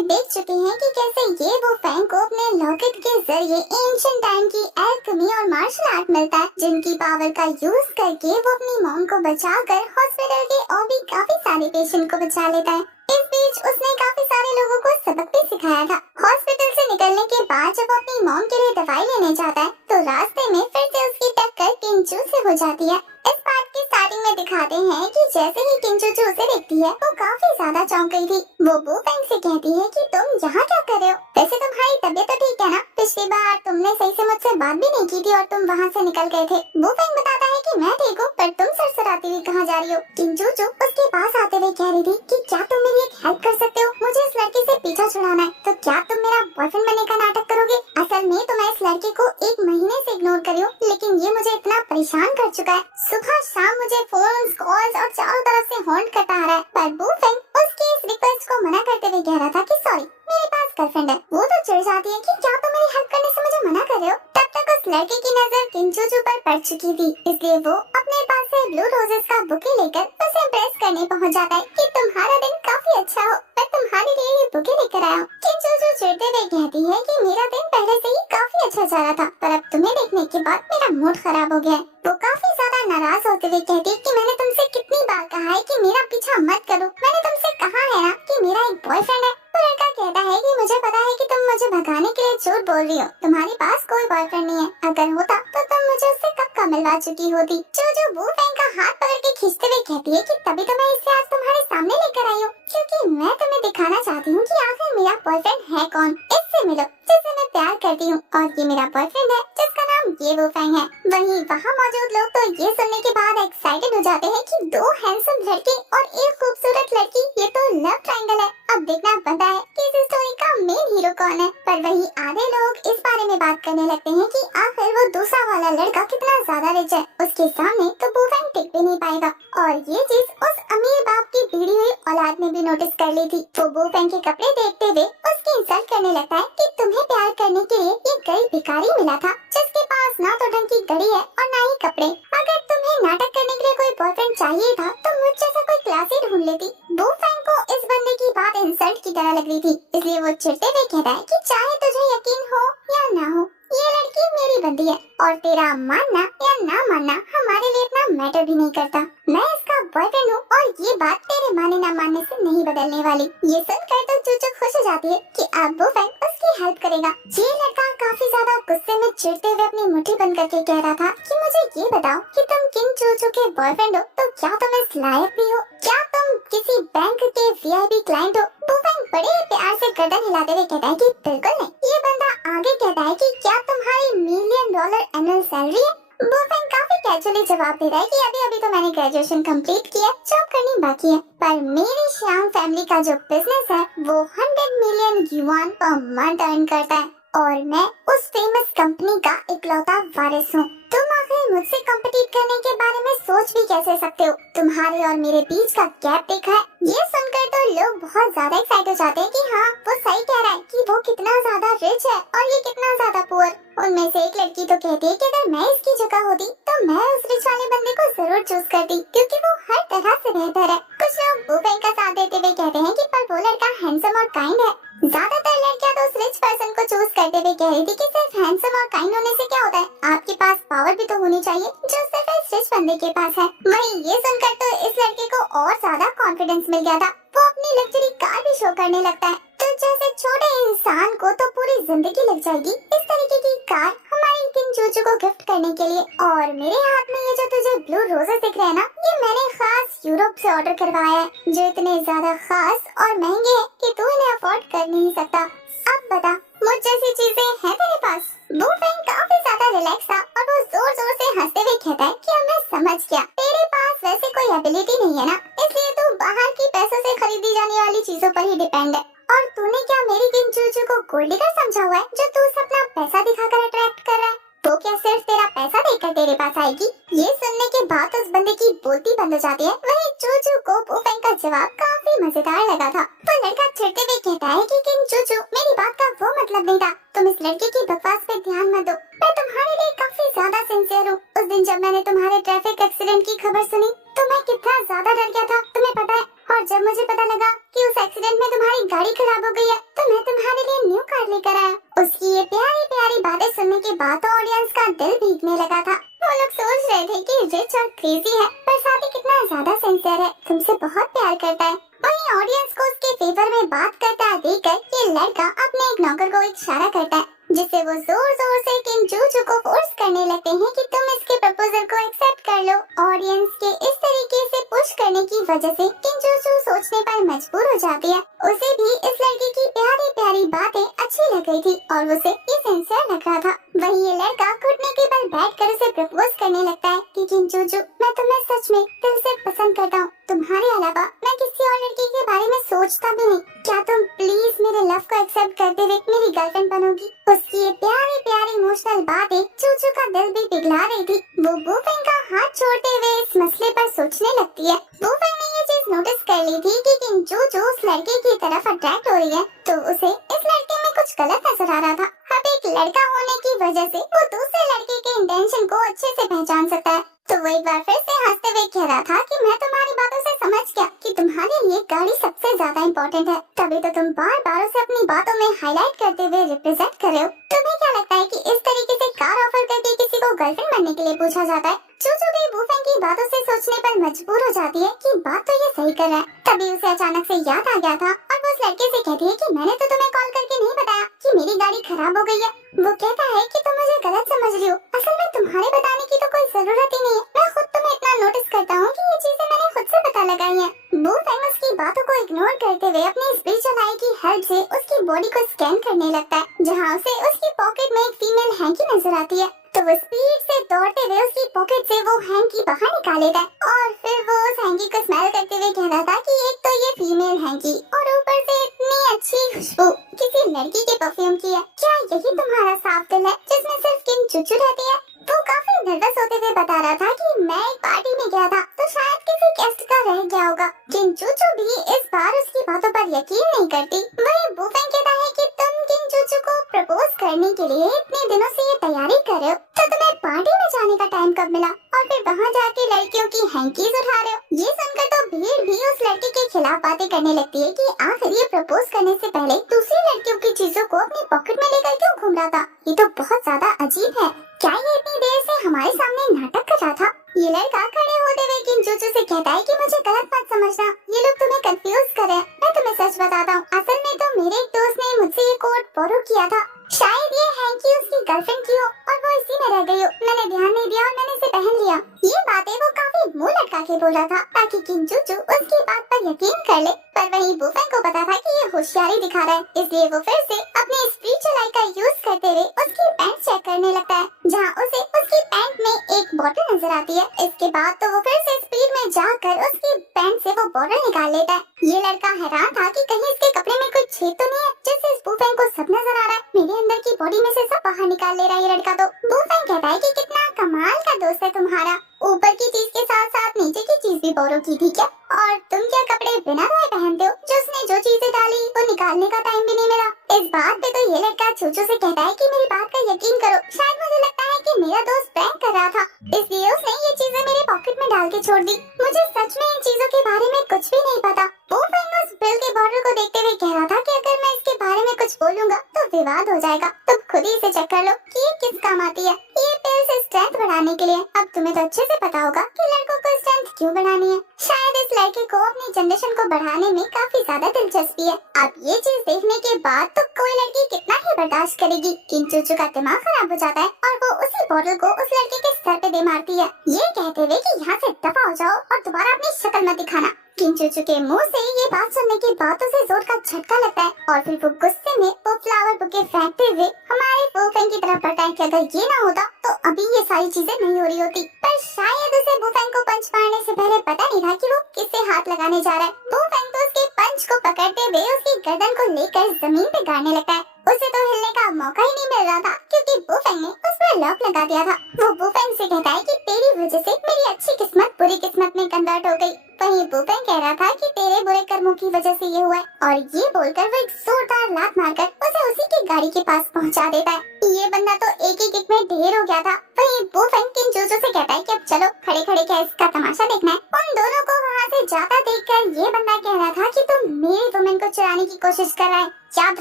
में देख चुके हैं कि कैसे ये वो फैंग को अपने लॉकेट के जरिए एंशिएंट टाइम की एल्केमी और मार्शल आर्ट मिलता है, जिनकी पावर का यूज करके वो अपनी मॉम को बचाकर हॉस्पिटल के और भी काफी सारे पेशेंट को बचा लेता है। इस बीच उसने काफी सारे लोगों को सबक भी सिखाया था। हॉस्पिटल से निकलने के बाद जब वो अपनी मॉम के लिए दवाई लेने जाता है तो रास्ते में फिर से उसकी टक्कर किंचू से हो जाती है। इस पार्ट की स्टार्टिंग में दिखाते हैं कि जैसे ही किंचू उसे देखती है वो काफी ज्यादा चौंक गई थी। वो बू फेंग से कहती है कि तुम यहाँ क्या कर रहे हो? वैसे तुम्हारी तबीयत तो ठीक है ना? पिछली बार तुमने सही से मुझसे बात भी नहीं की थी और तुम वहाँ से निकल गए थे। बू फेंग बताता है कि मैं ठीक हूँ, पर तुम सरसराती हुई कहाँ जा रही हो? किंचू उसके पास आते हुए कह रही थी कि क्या तुम मेरी एक हेल्प कर सकते हो? मुझे इस लड़के से पीछा छुड़ाना है, तो क्या तुम मेरा बॉयफ्रेंड बनने का नाटक करोगे? असल में तो मैं इस लड़के को 1 महीने से इग्नोर कर रही हूँ, लेकिन ये मुझे इतना परेशान कर चुका है। सुबह शाम मुझे फोन कॉल्स और चारों तरफ से हॉन्ट करता आ रहा है। पर बू फेंग उसकी इस रिक्वेस्ट को मना करते हुए कह रहा था कि सॉरी, मेरे पास गर्लफ्रेंड है। वो तो चिढ़ जाती है कि क्या तुम मेरी हेल्प करने से मुझे मना कर रहे हो? तब तक उस लड़के की नजर किंचू पर पड़ चुकी थी, इसलिए वो अपने पास से ब्लू रोजेस का बुके लेकर उसे इम्प्रेस करने पहुंच जाता है कि तुम्हारा दिन काफी अच्छा हो, मैं तुम्हारे लिए ये बुके लेकर आया हूँ। किंचू चिढ़ते हुए कहती है कि मेरा दिन पहले से ही काफी अच्छा जा रहा था, पर अब तुम्हें देखने के बाद मेरा मूड खराब हो गया है। वो काफी ज्यादा नाराज होते हुए कहती है कि मैंने तुमसे कितनी बार कहा है कि मेरा पीछा मत करो, मैंने तुमसे कहा है ना कि मेरा एक बॉयफ्रेंड है। तो लड़का कहता है कि मुझे पता है कि तुम मुझे भगाने के लिए झूठ बोल रही हो, तुम्हारे पास कोई बॉयफ्रेंड नहीं है, अगर होता तो तुम मुझे उससे कब का मिलवा चुकी होती। जो बू फेंग का हाथ पकड़ के खींचते हुए कहती है कि तभी तो मैं इसे आज तुम्हारे सामने लेकर आई हूँ, क्योंकि मैं तुम्हें दिखाना चाहती हूँ कि आखिर मेरा बॉयफ्रेंड है कौन। इससे मिलो जिससे मैं प्यार करती हूँ, और ये मेरा बॉयफ्रेंड है जिसका नाम ये वो फेंग है। वहीं वहाँ मौजूद लोग तो ये सुनने के बाद एक्साइटेड हो जाते हैं कि 2 हैंडसम लड़के और एक खूबसूरत लड़की, ये तो लव ट्रायंगल है। अब देखना बनता है कि इस स्टोरी का मेन हीरो कौन है। पर वहीं आधे लोग इस बारे में बात करने लगते हैं कि आखिर वो दूसरा वाला लड़का कितना ज्यादा रिच है, उसके सामने तो बू फेंग टिक भी नहीं पाएगा। और ये चीज उस अमीर बाप की बिगड़ी हुई औलाद ने भी नोटिस कर ली थी। वो बू फेंग के कपड़े देखते हुए उसकी इंसल्ट करने लगता है कि तुम्हें प्यार करने के लिए एक गरीब भिखारी मिला था, जिसके पास ना तो ढंग की घड़ी है और ना ही कपड़े। अगर तुम्हें नाटक करने के लिए कोई बॉयफ्रेंड चाहिए था तो मुझ जैसा कोई क्लासी ढूंढ लेती। बू फेंग को इस बंदे की बात इंसल्ट की तरह लग रही थी, इसलिए वो चिढ़ते हुए कहता है कि चाहे तुझे यकीन हो या ना हो, ये लड़की मेरी बंदी है और तेरा मानना या ना मानना हमारे लिए इतना मैटर भी नहीं करता। मैं इसका बॉयफ्रेंड हूँ और ये बात तेरे मानने ना मानने से नहीं बदलने वाली। ये सुनकर तो चूचू खुश हो जाती है कि अब बू फेंग उसकी हेल्प करेगा। ये लड़का काफी ज्यादा गुस्से में चिढ़ते हुए अपनी मुट्ठी बंद करके कह रहा था कि मुझे ये बताओ कि तुम किन चूचू के बॉयफ्रेंड हो, तो क्या तुम इस लायक भी हो? क्या तुम किसी बैंक के वीआईपी क्लाइंट हो? बू फेंग बड़े प्यार से गर्दन हिलाते हुए कहता है कि बिल्कुल नहीं। ये बंदा आगे कहता है कि क्या तुम्हारी $1 मिलियन एनुअल सैलरी है? बू फेंग काफी कैजुअली जवाब दे रहा है कि अभी तो मैंने ग्रेजुएशन कंप्लीट किया, जॉब करनी बाकी है, पर मेरी श्याम फैमिली का जो बिजनेस है वो 100 million yuan per month earn करता है और मैं उस फेमस कंपनी का इकलौता वारिस हूँ। तुम आखिर मुझसे कॉम्पिटिट करने के बारे में सोच भी कैसे सकते हो? तुम्हारे और मेरे बीच का गैप देखा है? ये सुनकर तो लोग बहुत ज्यादा एक्साइट हो जाते हैं कि हाँ वो सही कह रहा है कि वो कितना ज्यादा रिच है और ये कितना ज्यादा पुअर। उनमें से एक लड़की तो कहती है कि अगर मैं इसकी जगह होती तो मैं उस रिच वाले बंदे को जरूर चूज करती, क्योंकि वो हर तरह से बेहतर है। कुछ लोग बू फेंग का साथ देते हुए कहते हैं कि पर वो लड़का हैंडसम और काइंड है। ज्यादातर लड़कियां तो उस रिच पर्सन को चूज करते हुए कह रही थी कि सिर्फ हैंडसम और काइंड होने से क्या होता है, आपके पास पावर भी तो होनी चाहिए जो सिर्फ इस रिच बंदे के पास है। वहीं ये सुनकर तो इस लड़के को और ज्यादा कॉन्फिडेंस मिल गया था। वो अपनी लग्जरी कार भी शो करने लगता है। तो जैसे छोटे इंसान को तो पूरी जिंदगी लग जाएगी, इस तरीके की कार हमारे किन चूचू को गिफ्ट करने के लिए। और मेरे हाथ में ये जो तुझे ब्लू रोजेस दिख रहे हैं ना, ये मैंने खास यूरोप से ऑर्डर करवाया है, जो इतने ज्यादा खास और महंगे हैं कि तू इन्हें अफोर्ड कर नहीं सकता। अब बता, मुझ जैसी चीजें हैं तेरे पास? बू फेंग काफी ज्यादा रिलैक्स था और वो जोर जोर से हंसते हुए कहता है कि अब मैं समझ गया, तेरे पास वैसे कोई एबिलिटी नहीं है ना, इसलिए तू बाहर की पैसों से खरीदी जाने वाली चीजों पर ही डिपेंड है। और तूने क्या मेरी किन चूचू को गोल्ड डिगर समझा हुआ है जो तू उसे अपना पैसा दिखाकर अट्रैक्ट कर रहा है? वो क्या सिर्फ तेरा पैसा देकर तेरे पास आएगी? ये सुनने के बाद उस बंदे की बोलती बंद हो जाती है। वहीं चूचू को बू फेंग का जवाब काफी मजेदार लगा था। तो लड़का चिढ़ते हुए कहता है कि किन चूचू, मेरी बात का वो मतलब नहीं था, तुम इस लड़के की बकवास पे ध्यान मत दो, मैं तुम्हारे लिए काफी ज्यादा सिंसियर हूँ। उस दिन जब मैंने तुम्हारे ट्रैफिक एक्सीडेंट की खबर सुनी तो मैं कितना ज्यादा डर गया था, तुम्हें पता है? और जब मुझे पता लगा कि उस एक्सीडेंट में तुम्हारी गाड़ी खराब हो गई है तो मैं तुम्हारे लिए न्यू कार लेकर आया। उसकी ये प्यारी प्यारी बातें सुनने के बाद तो ऑडियंस का दिल भीगने लगा था। वो लोग सोच रहे थे कि रिच और क्रेजी है पर साथ ही कितना ज्यादा सिंसियर है, तुमसे बहुत प्यार करता है। वहीं ऑडियंस को उसके फेवर में बात करता देखकर ये लड़का अपने एक नौकर को इशारा करता है जिससे वो जोर जोर से किम जूजू को फोर्स करने लगते हैं कि तुम इसके प्रपोजल को एक्सेप्ट कर लो। ऑडियंस के इस तरीके से पुश करने की वजह से किम जूजू सोचने पर मजबूर हो जाती है। उसे भी इस लड़के की प्यारी प्यारी बातें अच्छी लग रही थी और उसे ये सिंसियर लग रहा था। वहीं ये लड़का घुटने के बल बैठकर उसे प्रपोज करने लगता है कि किम जूजू मैं तुम्हें सच में दिल से पसंद करता हूँ, तुम्हारे अलावा मैं किसी और लड़की के बारे में सोचता भी नहीं। क्या तुम प्लीज मेरे लव को एक्सेप्ट करते हुए मेरी गर्लफ्रेंड बनोगी? उसकी ये प्यारी प्यारी इमोशनल बातें चूचू का दिल भी पिघला रही थी। वो बुफेंग का हाथ छोड़ते हुए इस मसले पर सोचने लगती है। बुफेंग ने ये चीज नोटिस कर ली थी कि किम जूजू उस लड़के की तरफ अट्रैक्ट हो रही है तो उसे इस लड़के में कुछ गलत नजर आ रहा था। अब एक लड़का होने की वजह से वो दूसरे लड़के के इंटेंशन को अच्छे से पहचान सकता है। तो वो एक बार फिर से हंसते हुए कह रहा था कि मैं तुम्हारी बातों से समझ गया कि तुम्हारे लिए गाड़ी सबसे ज्यादा इम्पोर्टेंट है, तभी तो तुम बार बार उसे अपनी बातों में हाईलाइट करते हुए रिप्रेजेंट कर रहे हो। तुम्हें क्या लगता है कि इस तरीके से कार ऑफर करके किसी को गर्लफ्रेंड बनने के लिए पूछा जाता है? चूचू भी बुफेंग की बातों से सोचने पर मजबूर हो जाती है कि बात तो ये सही कर रहा है। तभी उसे अचानक से याद आ गया था और वो उस लड़के से कहती है कि मैंने तो तुम्हें कॉल करके नहीं बताया कि मेरी गाड़ी खराब हो गई है। वो कहता है कि तुम मुझे गलत समझ रही हो, असल में तुम्हारे बताने की तो कोई जरूरत ही नहीं है, मैं खुद तुम्हें इतना नोटिस करता हूँ कि ये चीजें मैंने खुद से पता लगाई है। बुफेंग उसकी बातों को इग्नोर करते हुए अपनी स्पिरिचुअल आई की हेल्प से उसकी बॉडी को स्कैन करने लगता है, जहाँ उसे उसकी पॉकेट में एक फीमेल हैंकी नजर आती है। तो वो स्पीड से दौड़ते हुए उसकी पॉकेट से वो हैंकी बाहर निकाल लेता है और फिर वो उस हैंकी को स्मेल करते हुए कह रहा था कि एक तो ये फीमेल हैंकी और ऊपर से इतनी अच्छी खुशबू किसी लड़की के परफ्यूम की है। क्या यही तुम्हारा साफ दिल है जिसमें सिर्फ किम चूचू रहती है? वो काफी नर्वस होते हुए बता रहा था कि मैं एक पार्टी में गया था तो शायद किसी गेस्ट का रह गया होगा। किम चूचू भी इस बार उसकी बातों पर यकीन नहीं करती। वही बुफेंग कहता है कि तुम किम चूचू को प्रपोज करने के लिए इतने दिनों से ये तैयारी कर रहे हो तो तुम्हें पार्टी में जाने का टाइम कब मिला और फिर वहाँ जाके लड़कियों की हैंकीज उठा रहे हो? ये सुनकर तो भीड़ भी उस लड़के के खिलाफ बातें करने लगती है कि आखिर ये प्रपोज करने से पहले दूसरी लड़कियों की चीजों को अपनी पॉकेट में लेकर क्यों घूम रहा था? ये तो बहुत ज्यादा अजीब है। क्या ये इतनी देर से हमारे सामने नाटक कर रहा था? ये लड़का खड़े होते हुए किम जूजू से कहता है कि मुझे गलत मत समझना, ये लोग तुम्हें कंफ्यूज कर रहे हैं। मैं तुम्हें सच बताता हूँ, असल में तो मेरे एक दोस्त ने मुझसे ये कोट बोरो किया था, शायद ये हैंकी उसकी गर्लफ्रेंड की हो और वो इसी में रह गई हो। मैंने ध्यान नहीं दिया और मैंने इसे पहन लिया। ये बातें वो काफी मुंह लटका के बोल रहा था ताकि किम जूजू उसकी बात पर यकीन कर ले, पर वहीं बुफेंग को पता था कि ये होशियारी दिखा रहा है, इसलिए वो फिर से अपने स्पिरिचुअल आई का यूज करते हुए उसकी पैंट चेक करने लगता है, जहाँ उसे उसकी पैंट में एक बॉटल नजर आती है। इसके बाद तो वो फिर से स्पीड में जाकर उसकी पैंट से वो बॉटल निकाल लेता है। ये लड़का हैरान था कि कहीं इसके कपड़े में कोई छेद तो नहीं है, जैसे इस बुफेंग को सब नजर आ रहा है। मेरे अंदर की बॉडी में से सब बाहर निकाल ले रहा है ये लड़का। तो बुफेंग कहता है कि कितना कमाल का दोस्त है तुम्हारा, ऊपर की चीज के साथ साथ नीचे की चीज भी बोरो की थी क्या? और तुम क्या कपड़े बिना धोए पहनते हो? जो उसने जो चीजें डाली वो निकालने का टाइम भी नहीं मिला। इस बात पे तो ये लड़का चूचू से कहता है कि मेरी बात का यकीन करो, शायद मुझे लगता है कि मेरा दोस्त प्रैंक कर रहा था, इसलिए उसने ये चीजें मेरे पॉकेट में डाल के छोड़ दी। मुझे सच में इन चीजों के बारे में कुछ भी नहीं पता। बुफेंग उस बिल के बॉटल को देखते हुए कह रहा था कि अगर मैं इसके बारे में कुछ बोलूंगा तो विवाद हो जाएगा, तुम खुद ही इसे चेक कर लो कि ये किस काम आती है। ये पिल से स्ट्रेंथ बढ़ाने के लिए। अब तुम्हें तो अच्छे से पता होगा कि लड़कों को स्ट्रेंथ क्यों बढ़ानी है। शायद इस लड़के को अपनी जनरेशन को बढ़ाने में काफी ज्यादा दिलचस्पी है। अब ये चीज देखने के बाद तो कोई लड़की कितना ही बर्दाश्त करेगी। किम चूचू का दिमाग खराब हो जाता है और वो उसी बॉटल को उस लड़के के सर पे दे मारती है, ये कहते हुए कि यहाँ से दफा हो जाओ और दोबारा अपनी शक्ल मत दिखाना। किम चूचू के मुंह से ये बात सुनने के बाद उसे जोर का झटका लगता है और फिर वो गुस्से में वो फ्लावर बुके फेंकते हुए हमारे बुफेंग की तरफ बढ़ता है कि अगर ये ना होता तो अभी ये सारी चीजें नहीं हो रही होती। पर शायद उसे बुफेंग को पंच मारने से पहले पता नहीं था कि वो किससे हाथ लगाने जा रहा है। बुफेंग तो उसके पंच को पकड़ते हुए उसकी गर्दन को लेकर जमीन पे गाड़ने लगता है। उसे तो हिलने का मौका ही नहीं मिल रहा था क्योंकि बुफेंग ने उस पर लॉक लगा दिया था। वो बुफेंग से कहता है कि तेरी वजह से मेरी अच्छी किस्मत बुरी किस्मत में कन्वर्ट हो गई। वहीं बुफेंग कह रहा था कि तेरे बुरे कर्मों की वजह से ये हुआ है और ये बोलकर वो एक जोरदार लात मारकर उसे उसी की गाड़ी के पास पहुंचा देता है। ये बंदा तो एक ही किक में ढेर हो गया था। वहीं वो फेंग किन जोजो से कहता है कि अब चलो खड़े खड़े क्या इसका तमाशा देखना है। उन दोनों को वहाँ से जाता देखकर ये बंदा कह रहा था कि तुम मेरी वुमेन को चुराने की कोशिश कर रहा है, याद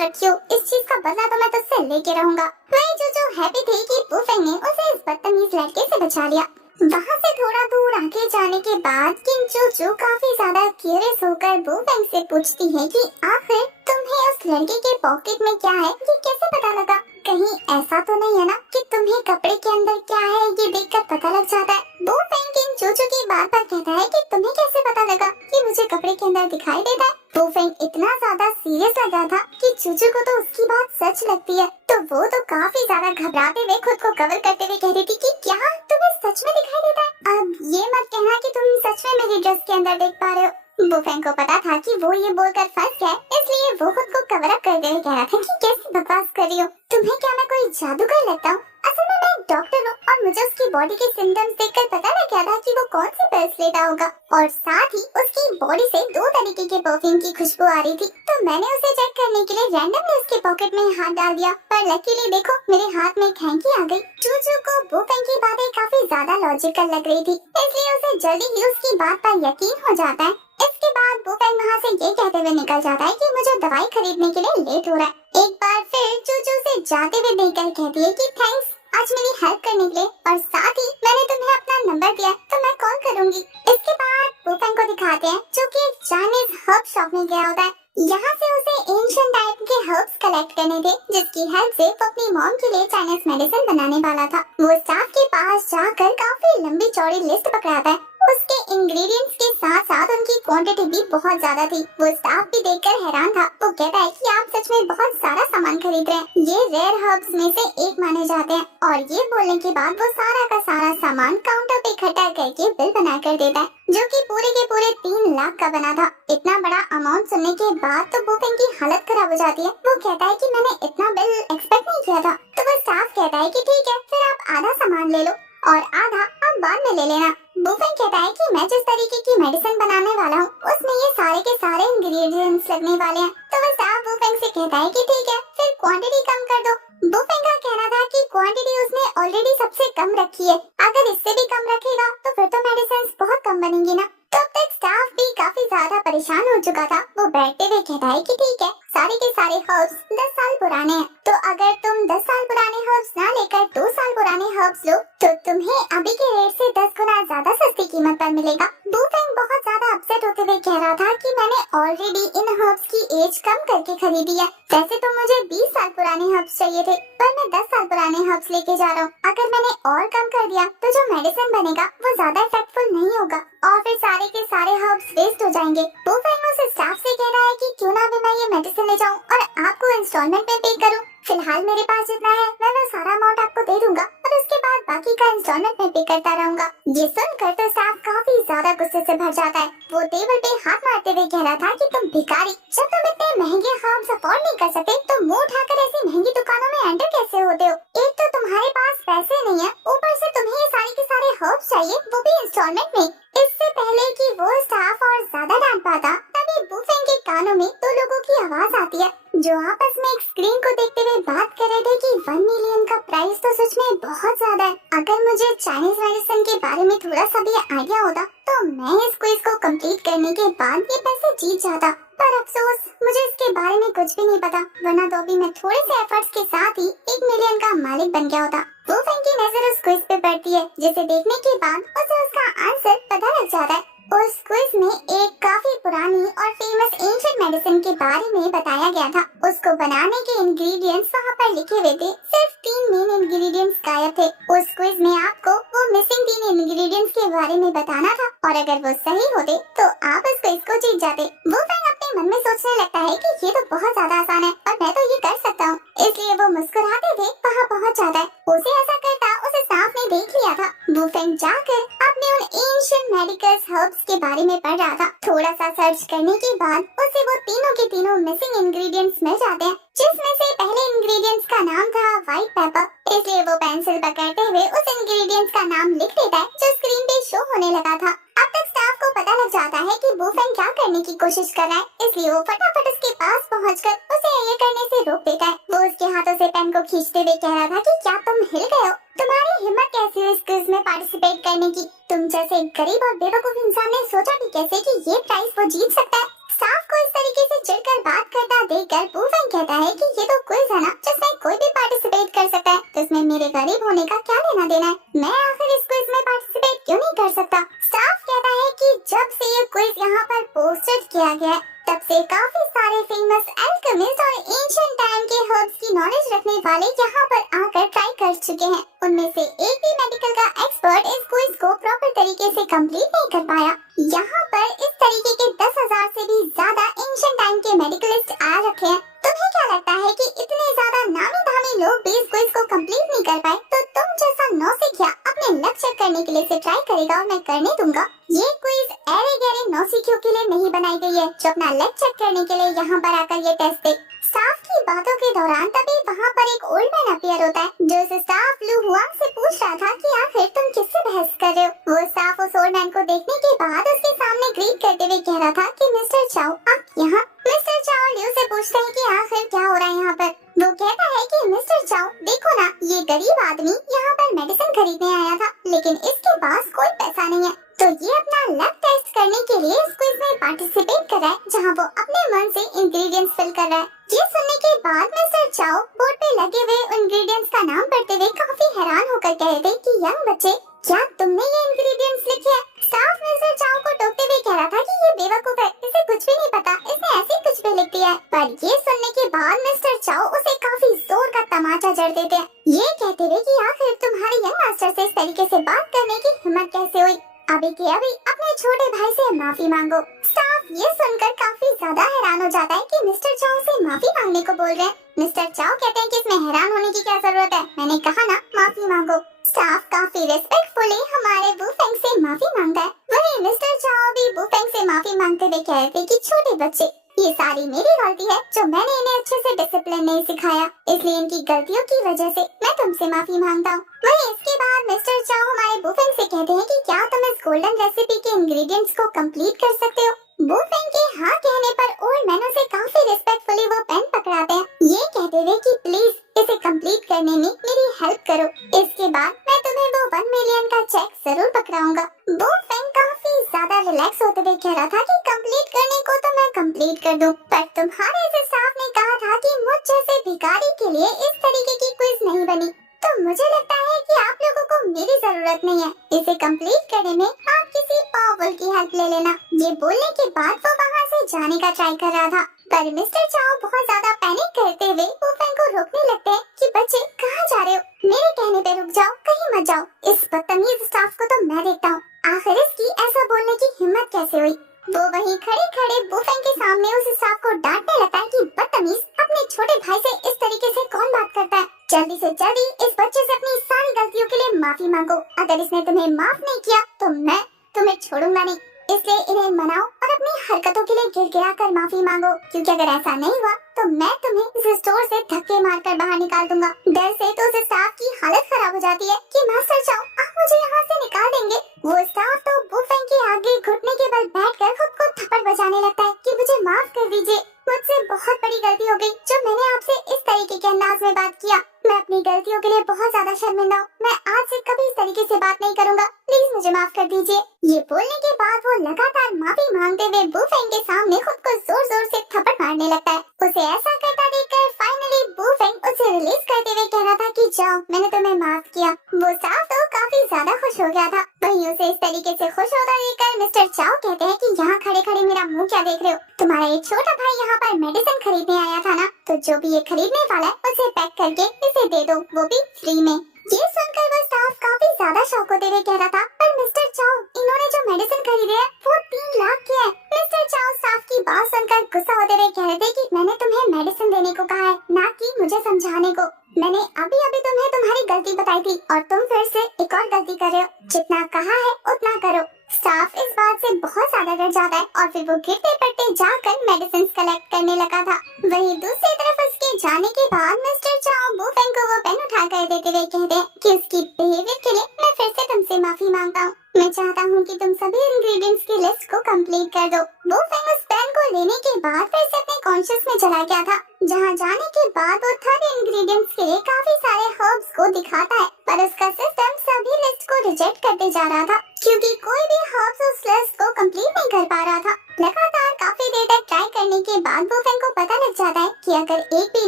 रखियो इस चीज का बदला तो मैं तुझसे लेके रहूंगा। वहीं जोजो हैप्पी थी कि वो फेंग ने उसे इस बदतमीज लड़के से बचा लिया। वहाँ से थोड़ा दूर आगे जाने के बाद किन जोजो काफी ज्यादा क्यूरियस होकर वो फेंग से पूछती है कि आखिर तुम्हें उस लड़के के पॉकेट में क्या है ये कैसे पता लगा? कहीं ऐसा तो नहीं है ना कि तुम्हें कपड़े के अंदर क्या है ये देखकर पता लग जाता है। वो फेंग किन जोजो की बात पर कहता है कि तुम्हें कैसे पता लगा कि मुझे कपड़े के अंदर दिखाई देता है? वो फेंग इतना ज्यादा सीरियस लग रहा था कि जोजो को तो उसकी बात सच लगती है, तो वो तो काफी ज्यादा घबराते हुए खुद को कवर करते हुए कह रही थी कि क्या तुम्हें सच में दिखाई देता है? अब ये मत कहना कि तुम सच में मेरी ड्रेस के अंदर देख पा रहे हो। वो फेंग को पता था कि वो ये बोलकर फंस गया, इसलिए वो खुद को कवर अप करते हुए कह रहा था कि कैसी बकवास कर रही हो, तुम्हें क्या मैं कोई जादूगर लगता हूँ? असल में मैं एक डॉक्टर हूँ और मुझे उसकी बॉडी के सिम्टम्स देखकर पता लग गया था कि वो कौन सी पिल्स लेता होगा, और साथ ही उसकी बॉडी से 2 तरीके के परफ्यूम की खुशबू आ रही थी, तो मैंने उसे चेक करने के लिए रैंडमली उसके पॉकेट में हाथ डाल दिया, पर लकीली देखो मेरे हाथ में एक हैंकी आ गई। जोजो को वो फेंग की बातें काफी ज्यादा लॉजिकल लग रही थी, इसलिए उसे जल्दी ही उसकी बात पर यकीन हो जाता है। इसके बाद वो फेंग वहाँ से ये कहते हुए निकल जाता है कि मुझे दवाई खरीदने के लिए लेट हो रहा है। एक बार फिर जोजो से जाते हुए देखकर कहती है कि थैंक्स आज मेरी हेल्प करने के लिए, और साथ ही मैंने तुम्हें अपना नंबर दिया तो मैं कॉल करूंगी। इसके बाद वो फेंग को दिखाते हैं जो कि एक चाइनीज हर्ब शॉप में गया होता है। यहाँ से उसे एंशिएंट टाइप के हर्ब्स कलेक्ट करने थे, जिसकी हेल्प से वो अपनी मॉम के लिए चाइनीज मेडिसिन बनाने वाला था। वो स्टाफ के पास जाकर काफी लंबी चौड़ी लिस्ट पकड़ाता है। उसके इंग्रेडिएंट्स के साथ साथ उनकी क्वांटिटी भी बहुत ज्यादा थी। वो स्टाफ भी देखकर हैरान था। वो कहता है कि आप सच में बहुत सारा सामान खरीद रहे हैं, ये रेयर हर्ब्स में से एक माने जाते हैं। और ये बोलने के बाद वो सारा का सारा सामान काउंटर पे इकट्ठा करके बिल बना कर देता है, जो कि पूरे के पूरे 3 लाख का बना था। इतना बड़ा अमाउंट सुनने के बाद तो वो फेंग की हालत खराब हो जाती है। वो कहता है कि मैंने इतना बिल एक्सपेक्ट नहीं किया था। तो वो स्टाफ कहता है कि ठीक है फिर आप आधा सामान ले लो और आधा आप बाद में ले लेना। वो फेंग कहता है कि मैं जिस तरीके की मेडिसिन बनाने वाला हूँ उसमें ये सारे के सारे इंग्रेडिएंट्स लगने वाले हैं। तो वो स्टाफ वो फेंग से कहता है कि ठीक है फिर क्वांटिटी कम कर दो। वो फेंग का कहना था कि क्वांटिटी उसने ऑलरेडी सबसे कम रखी है, अगर इससे भी कम रखेगा तो फिर तो मेडिसिन बहुत कम बनेंगी ना। तो अब तक स्टाफ भी काफी ज्यादा परेशान हो चुका था। वो बैठते हुए कहता है कि ठीक है सारे के सारे हर्ब्स 10 साल पुराने हैं, तो अगर तुम 10 साल पुराने हर्ब्स ना लेकर 2 साल पुराने हर्ब्स लो तो तुम्हें अभी के रेट से 10 गुना ज्यादा सस्ती कीमत पर मिलेगा। वो फेंग बहुत ज्यादा अपसेट होते हुए कह रहा था कि मैंने ऑलरेडी इन हर्ब्स की एज कम करके खरीदी है। वैसे तो मुझे 20 साल पुराने हर्ब्स चाहिए थे, पर मैं 10 साल पुराने हर्ब्स लेके जा रहा हूँ। अगर मैंने और कम कर दिया तो जो मेडिसिन बनेगा वो ज्यादा इफेक्टफुल नहीं होगा और फिर सारे के सारे हर्ब्स वेस्ट हो जाएंगे। वो फेंग उस स्टाफ से कह रहा है कि क्यों ना भी मैं ये मेडिसिन ले जाऊँ और आपको इंस्टॉलमेंट में पे करूँ। फिलहाल मेरे पास जितना है मैं वो सारा अमाउंट आपको दे दूंगा और उसके बाद बाकी का इंस्टॉलमेंट में पे करता रहूंगा। ये सुनकर तो स्टाफ काफी ज्यादा गुस्से से भर जाता है। वो टेबल पे हाथ मारते हुए कह रहा था कि तुम भिखारी, जब तुम इतने महंगे हर्ब्स अफोर्ड नहीं कर सकते तो मुंह उठाकर ऐसी महंगी दुकानों में एंटर कैसे होते हो? एक तो तुम्हारे पास पैसे नहीं है, ऊपर से तुम्हें ये सारे के सारे हर्ब्स चाहिए, वो भी इंस्टॉलमेंट में। इससे पहले कि वो स्टाफ और ज्यादा डांट पाता तभी वो फेंग के कानों में 2 लोगों की आवाज आती है जो आपस में एक स्क्रीन को देखते हुए बात कर रहे थे कि 1 मिलियन का प्राइस तो सच में बहुत ज्यादा है। अगर मुझे चाइनीज मेडिसिन के बारे में थोड़ा सा भी आइडिया होता तो मैं इस क्विज को कंप्लीट करने के बाद ये पैसे जीत जाता, पर अफसोस मुझे इसके बारे में कुछ भी नहीं पता, वरना तो अभी मैं थोड़े से एफर्ट्स के साथ ही 1 मिलियन का मालिक बन गया होता। वो फेंग की नजर उस क्विज पे पड़ती है, जिसे देखने के बाद उसे उसका आंसर पता लग जाता है। उस क्विज में एक काफी पुरानी और फेमस एंशिएंट मेडिसिन के बारे में बताया गया था। उसको बनाने के इंग्रेडिएंट्स वहाँ पर लिखे हुए थे, सिर्फ 3 मेन इंग्रेडिएंट्स गायब थे। उस क्विज में आपको वो मिसिंग 3 इंग्रेडिएंट्स के बारे में बताना था और अगर वो सही होते तो आप उस क्विज को जीत जाते। वो फेंग अपने मन में सोचने लगता है कि ये तो बहुत ज्यादा आसान है और मैं तो ये कर सकता हूँ, इसलिए वो मुस्कुराते थे वहाँ पहुँच जाता है। उसे ऐसा करता उसे स्टाफ ने देख लिया था। वो फेंग जाकर अपने उन एंशिएंट मेडिकल हर्ब्स के बारे में पढ़ रहा था। थोड़ा सा सर्च करने के बाद उसे वो तीनों के तीनों मिसिंग इंग्रेडिएंट्स मिल जाते हैं, जिसमें से पहले इंग्रेडिएंट्स का नाम था व्हाइट पेपर। इसलिए वो पेंसिल पकड़ते हुए उस इंग्रेडिएंट्स का नाम लिख देता है जो स्क्रीन पे शो होने लगा था। अब तक स्टाफ को पता लग जाता है कि वो फेंग क्या करने की कोशिश कर रहा है, इसलिए वो फटाफट उसके पास पहुंचकर उसे ये करने से रोक देता है। वो उसके हाथों से पेन को खींचते हुए कह रहा था कि क्या तुम हिल गए हो? तुम्हारी हिम्मत कैसी हुई इस क्विज में पार्टिसिपेट करने की? तुम जैसे गरीब और बेवकूफ इंसान ने सोचा भी कैसे कि ये प्राइज वो जीत सकता है? स्टाफ को इस तरीके से चिढ़कर बात करता देखकर बुफेंग कहता है कि ये तो क्विज है ना, जिसमें कोई भी पार्टिसिपेट कर सकता है, तो इसमें मेरे गरीब होने का क्या लेना देना है? मैं आखिर इस क्विज में पार्टिसिपेट क्यों नहीं कर सकता? स्टाफ कहता है कि जब से ये क्विज यहाँ पर पोस्टर किया गया है, तब से काफी सारे फेमस अल्केमिस्ट और एंशिएंट टाइम के हर्ब्स की नॉलेज रखने वाले यहाँ पर आकर ट्राई कर चुके हैं। उनमें से एक भी मेडिकल का एक्सपर्ट इस क्विज को प्रॉपर तरीके से कंप्लीट नहीं कर पाया। यहाँ पर इस तरीके के 10,000 से भी ज्यादा एंशिएंट टाइम के मेडिकलिस्ट आ रखे हैं। तुम्हें क्या लगता है कि इतने ज्यादा नामी धामी लोग भी इस क्विज को कंप्लीट नहीं कर पाए, तो तुम जैसा नौसिखिया अपने लक चेक करने के लिए इसे ट्राई करेगा और मैं करने दूंगा? ये क्विज ऐरे गहरे नौसिखियों के लिए नहीं बनाई गई है जो अपना लक चेक करने के लिए यहाँ पर आकर ये टेस्ट दे। स्टाफ की बातों के दौरान तभी वहाँ पर एक ओल्ड मैन अपीयर होता है जो इस स्टाफ लू हुआंग से पूछ रहा था कि आखिर तुम किससे बहस कर रहे हो? वो स्टाफ उस ओल्ड मैन को देखने के बाद उसके सामने ग्रीट करते हुए कह रहा था कि मिस्टर चाओ आप यहाँ? मिस्टर चाओ ल्यू से पूछते हैं कि आखिर क्या हो रहा है यहाँ पर? वो कहता है कि मिस्टर चाओ देखो ना, ये गरीब आदमी यहाँ पर मेडिसिन खरीदने आया था, लेकिन इसके पास कोई पैसा नहीं है, तो ये अपना लक टेस्ट करने के लिए इस क्विज में पार्टिसिपेट कर रहा है जहाँ वो अपने मन से इंग्रेडिएंट्स फिल कर रहा है। ये सुनने के बाद मिस्टर चाओ बोर्ड पे लगे हुए इंग्रेडिएंट्स का नाम पढ़ते हुए काफी हैरान होकर कह रहे थे कि यंग बच्चे, क्या तुमने ये इंग्रेडिएंट्स लिखे हैं? स्टाफ मिस्टर चाओ को टोकते हुए कह रहा था कि ये बेवकूफ है, इसे कुछ भी नहीं पता, इसने ऐसे ही कुछ भी लिख दिया है। पर ये सुनने के बाद मिस्टर चाओ उसे काफी जोर का तमाचा जड़ देते हैं, ये कहते हुए कि आखिर तुम्हारे यंग मास्टर से इस तरीके से बात करने की हिम्मत कैसे हुई? अभी के अभी अपने छोटे भाई से माफी मांगो। स्टाफ ये सुनकर काफी ज्यादा हैरान हो जाता है कि मिस्टर चाओ से माफी मांगने को बोल रहे हैं। मिस्टर चाओ कहते हैं कि इसमें हैरान होने की क्या जरूरत है, मैंने कहा ना माफी मांगो। स्टाफ काफी रिस्पेक्टफुली हमारे बुफेंग से माफी मांगता है। वहीं मिस्टर चाओ भी बुफेंग से माफी मांगते हुए कहते कि छोटे बच्चे, ये सारी मेरी गलती है जो मैंने इन्हें अच्छे से डिसिप्लिन नहीं सिखाया, इसलिए इनकी गलतियों की वजह से मैं तुमसे माफी मांगता हूँ। वहीं इसके बाद मिस्टर चाओ हमारे बुफेंग से कहते हैं कि क्या तुम इस गोल्डन रेसिपी के इंग्रेडिएंट्स को कंप्लीट कर सकते हो? बुफेंग के हाँ कहने पर ओल्ड मैन से काफी रिस्पेक्टफुली वो पेन पकड़ाते हैं, ये कहते हुए कि प्लीज इसे कंप्लीट करने में मेरी हेल्प करो, इसके बाद मैं तुम्हें वो 1 मिलियन का चेक जरूर पकड़ाऊंगा। बुफेंग काफी ज्यादा रिलैक्स होते हुए कह रहा था कि कंप्लीट करने को तो मैं कंप्लीट कर दूं, पर तुम्हारे इस स्टाफ ने कहा था कि मुझ जैसे भिखारी के लिए इस तरीके की क्विज नहीं बनी, तो मुझे लगता है कि आप लोगों को मेरी जरूरत नहीं है, इसे कंप्लीट करने में आप किसी पावरफुल की हेल्प ले लेना। ये बोलने के बाद वो वहाँ से जाने का ट्राई कर रहा था, पर मिस्टर चाओ बहुत ज्यादा पैनिक करते हुए बुफेंग को रोकने लगते हैं कि बच्चे कहाँ जा रहे हो, मेरे कहने पे रुक जाओ, कहीं मत जाओ। इस बदतमीज स्टाफ को तो मैं देखता हूँ, आखिर इसकी ऐसा बोलने की हिम्मत कैसे हुई। वो वहीं खड़े खड़े बुफेंग के सामने उस स्टाफ को डांटने लगता है कि बदतमीज, अपने छोटे भाई से इस तरीके से कौन बात करता है? जल्दी से जल्दी इस बच्चे से अपनी सारी गलतियों के लिए माफी मांगो, अगर इसने तुम्हें माफ नहीं किया तो मैं तुम्हें छोड़ूंगा नहीं, इसलिए इन्हें मनाओ और अपनी हरकतों के लिए गिड़गिड़ा कर माफी मांगो, क्योंकि अगर ऐसा नहीं हुआ तो मैं तुम्हें इस स्टोर से धक्के मारकर बाहर निकाल दूंगा। डर से तो उस स्टाफ की हालत खराब हो जाती है कि मास्टर चाओ आप मुझे यहाँ से निकाल देंगे। वो स्टाफ तो बुफेंग के आगे घुटने के बल बैठकर खुद को थप्पड़ बजाने लगता है कि मुझे माफ कर दीजिए, मुझसे बहुत बड़ी गलती हो गई जो मैंने आपसे इस तरीके के अंदाज में बात किया, मैं अपनी गलतियों के लिए बहुत ज्यादा शर्मिंदा हूँ, मैं आज से कभी इस तरीके से बात नहीं करूँगा, प्लीज मुझे माफ कर दीजिए। ये बोलने के बाद वो लगातार माफी मांगते हुए बुफेंग के सामने खुद को जोर जोर से थप्पड़ मारने लगता है। उसे ऐसा करता देखकर फाइनली बुफेंग उसे रिलीज करते हुए कह रहा था कि जाओ, मैंने तुम्हें माफ किया। वो स्टाफ तो काफी ज्यादा खुश हो गया था। वहीं उसे इस तरीके से खुश होता देखकर मिस्टर चाओ कहते हैं कि यहाँ खड़े खड़े मेरा मुंह क्या देख रहे हो, तुम्हारा ये छोटा भाई यहाँ पर मेडिसिन खरीदने आया था ना, तो जो भी ये खरीदने वाला है उसे पैक करके इसे दे दो, वो भी फ्री में। ये सुनकर वो स्टाफ काफी ज्यादा शौक होते हुए कह रहा था, पर मिस्टर चाओ इन्होंने जो मेडिसिन खरीदे है वो 3 लाख के है। मिस्टर चाओ स्टाफ की बात सुनकर गुस्सा होते हुए कह रहे थे कि मैंने तुम्हें मेडिसिन देने को कहा है, ना कि मुझे समझाने को। मैंने अभी अभी तुम्हें तुम्हारी गलती बताई थी और तुम फिर से एक और गलती कर रहे हो, जितना कहा है उतना करो। स्टाफ इस बात से बहुत ज्यादा डर जाता है और फिर वो गिरते पड़ते जाकर मेडिसिन कलेक्ट करने लगा था। वहीं दूसरी तरफ उसके जाने के बाद मिस्टर चाओ बुफेंग को वो पेन उठा कर देते हुए कहते हैं कि उसकी बिहेवियर के लिए मैं फिर से तुमसे माफी मांगता हूँ, मैं चाहता हूँ कि तुम सभी इंग्रेडिएंट्स की लिस्ट को कंप्लीट कर दो। बुफेंग उस पेन को लेने के बाद फिर से अपने सबकॉन्शियस में चला गया था, जहाँ जाने के बाद वो थर्ड इंग्रेडिएंट्स के लिए काफी सारे हर्ब्स को दिखाता है, पर उसका सिस्टम सभी लिस्ट को रिजेक्ट करते जा रहा था क्योंकि कोई भी हर्ब्स उस लिस्ट को कंप्लीट नहीं कर पा रहा था। लगातार काफी देर तक ट्राई करने के बाद वुफेंग को पता लग जाता है कि अगर एक भी